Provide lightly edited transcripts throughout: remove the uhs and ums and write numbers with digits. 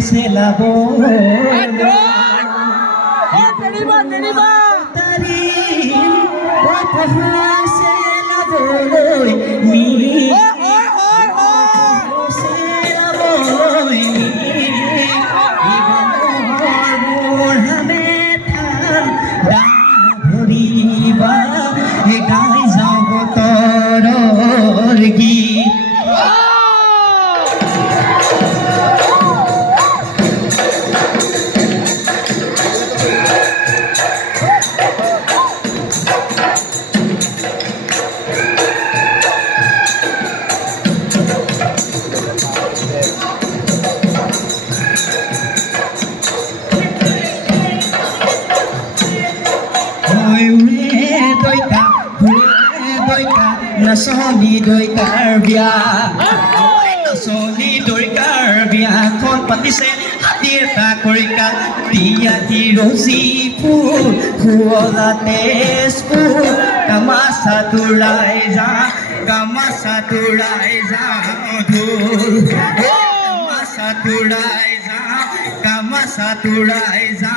Se lavó Nasoni đôi carbia Nasoni đôi carbia Con patise Tia ta korika Tia ti rosi pu Huola tespu Kamasa turaiza Kamasa turaiza Kamasa turaiza Kamasa turaiza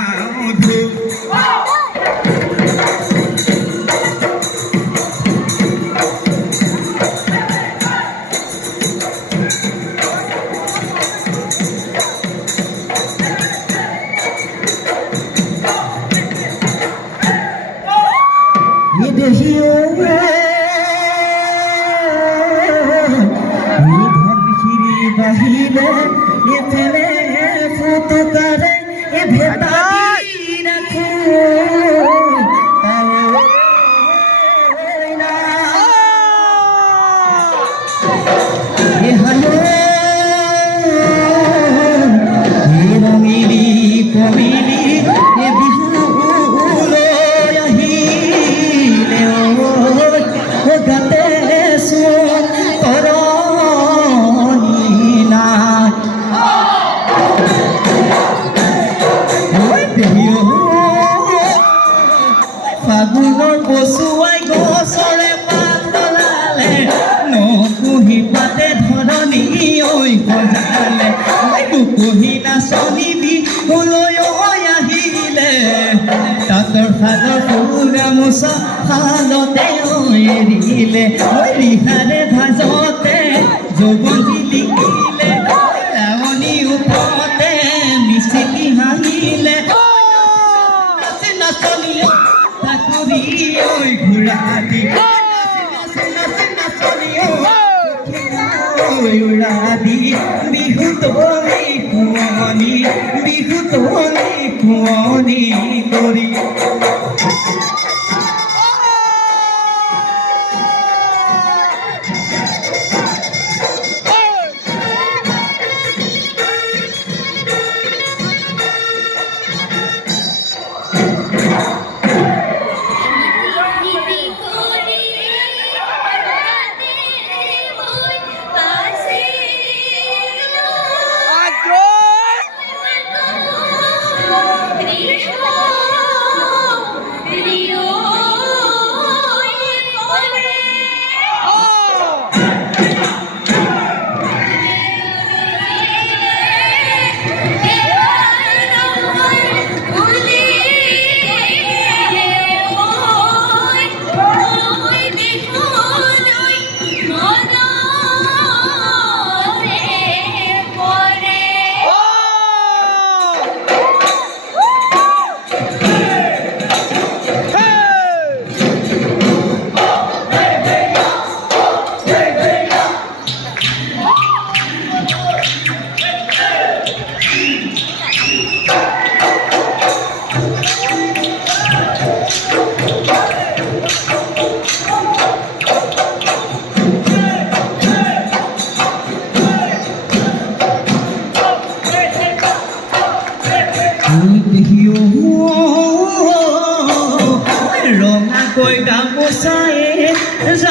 Fagunor bosuai gosore patolale no kuhi pate dhodoni oi gojale oi kuhi na soni bi holoyo ayahile tator phador pura musa halote oi rile oi rihare bhajote jogon dilikile ravani upote misiki hahile nasoni oi ghurati nasoni oi uradi bihu toni kuani tori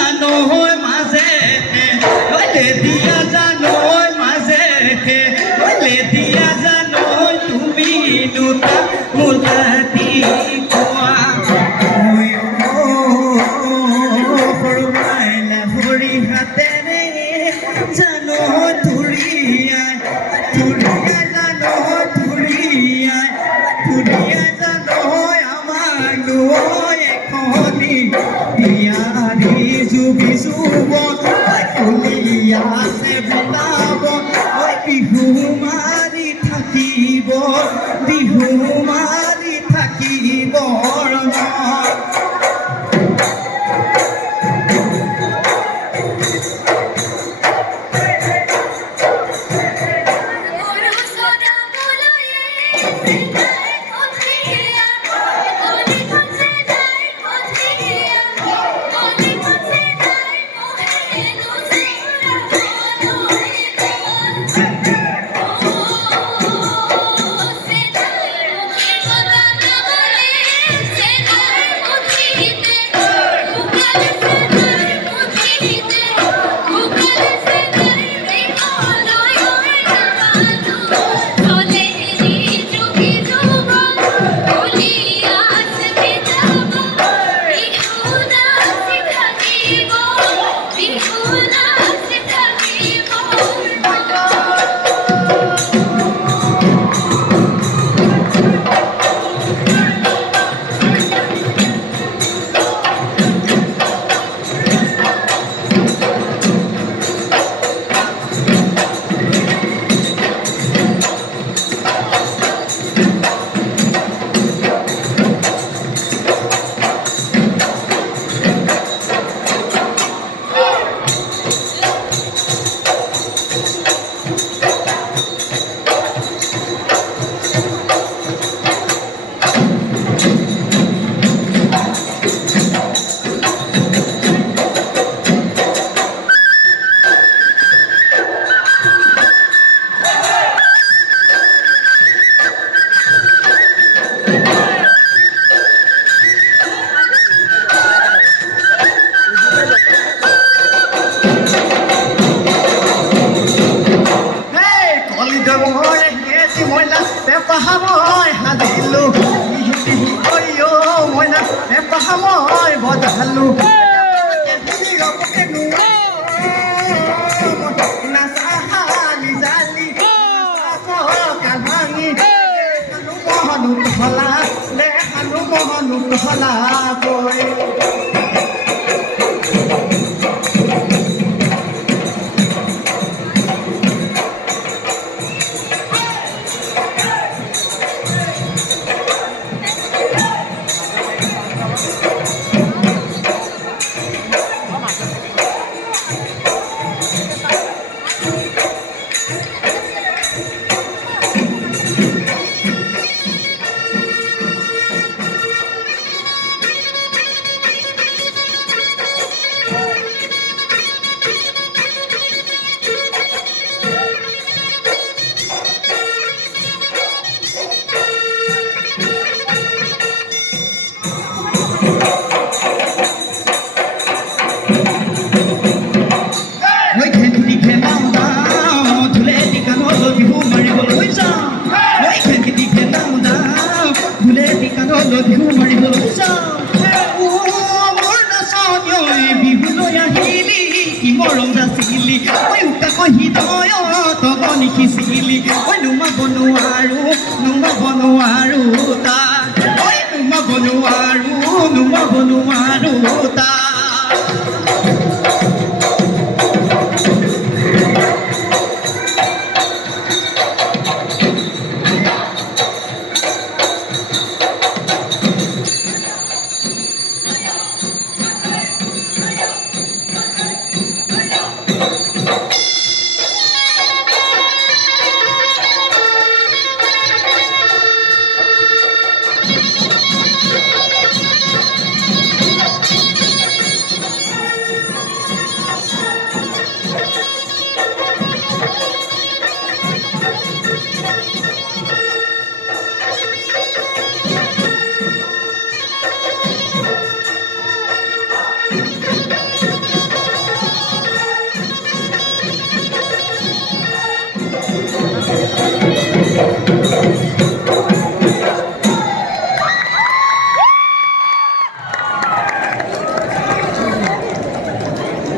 জানৈ মাজে লেদিয়া জানৈ মাজে লেদিয়া জানৈ তুমি দুটা মোলাতি খোৱা সৰু মাইনা ভৰি হাতেৰে জানৈ ধুৰিয়াই ধুৰিয়াই জানৈ ধুৰিয়াই ধুৰিয়াই জানৈ আমাৰ নৈ এখনি বিয়াৰি জুবি জুবন ফুলিয়া আছে বতাব বিহু মাৰি থাকিব বিহু মাৰি থাকিব ৰণত পাহাময় হাজিলো মইনা পাহাময় বজালো নাচাহালি জালি ভাঙি মহনুত হলা দেখানো মহনুত হলা কৈ বিহু মাৰিবলৈ যাওঁ মোৰ নাচনী বিহুলৈ আহিলি কি মৰম নাচিলি ঐ উকা হৃদয়ত গনি খিচিলি ঐ নুমাব নোৱাৰো তাক ঐ নুমাব নোৱাৰো তাক